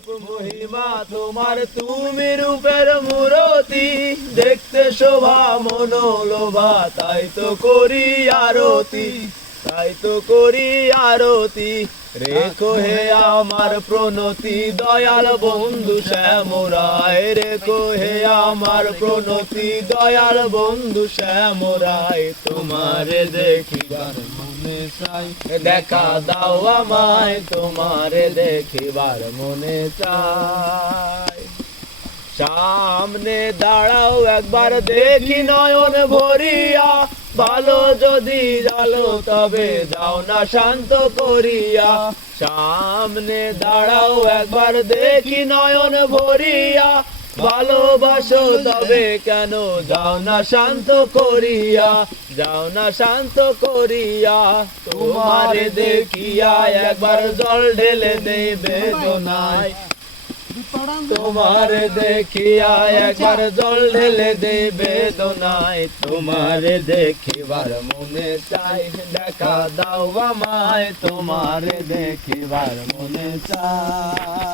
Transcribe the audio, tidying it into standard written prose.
রূপ মহিমা তোমার, তুমি রূপের মূরতি, দেখতে শোভা মনোলোভা, তাই তো করি আরতি, তাই তো করি আরতি। রেখো হে আমার প্রণতি দয়াল বন্ধু শ্যামরায়, রেখো হে আমার প্রণতি দয়াল বন্ধু শ্যামরায়। তোমারে দেখিবার মনে চাই, দেখা দাও আমায়, তোমারে দেখিবার মনে চাই। সামনে দাঁড়াও একবার দেখি নয়ন ভরিয়া, ভালো যদি জালো তবে দাও না শান্ত করিয়া। সামনে দাঁড়াও একবার দেখি নয়ন ভরিয়া, ভালোবাসো তবে কেন যাও না শান্ত করিয়া, যাও না শান্ত করিয়া। তোমারে দেখিয়া একবার জল ঢেলে দেই বেদনায়, তোমারে দেখিয়া একবার জল ঢেলে দে বেদনায়। তোমারে দেখিবার মনে চাই, দেখা দাও আমায়, তোমারে দেখিবার মনে চাই।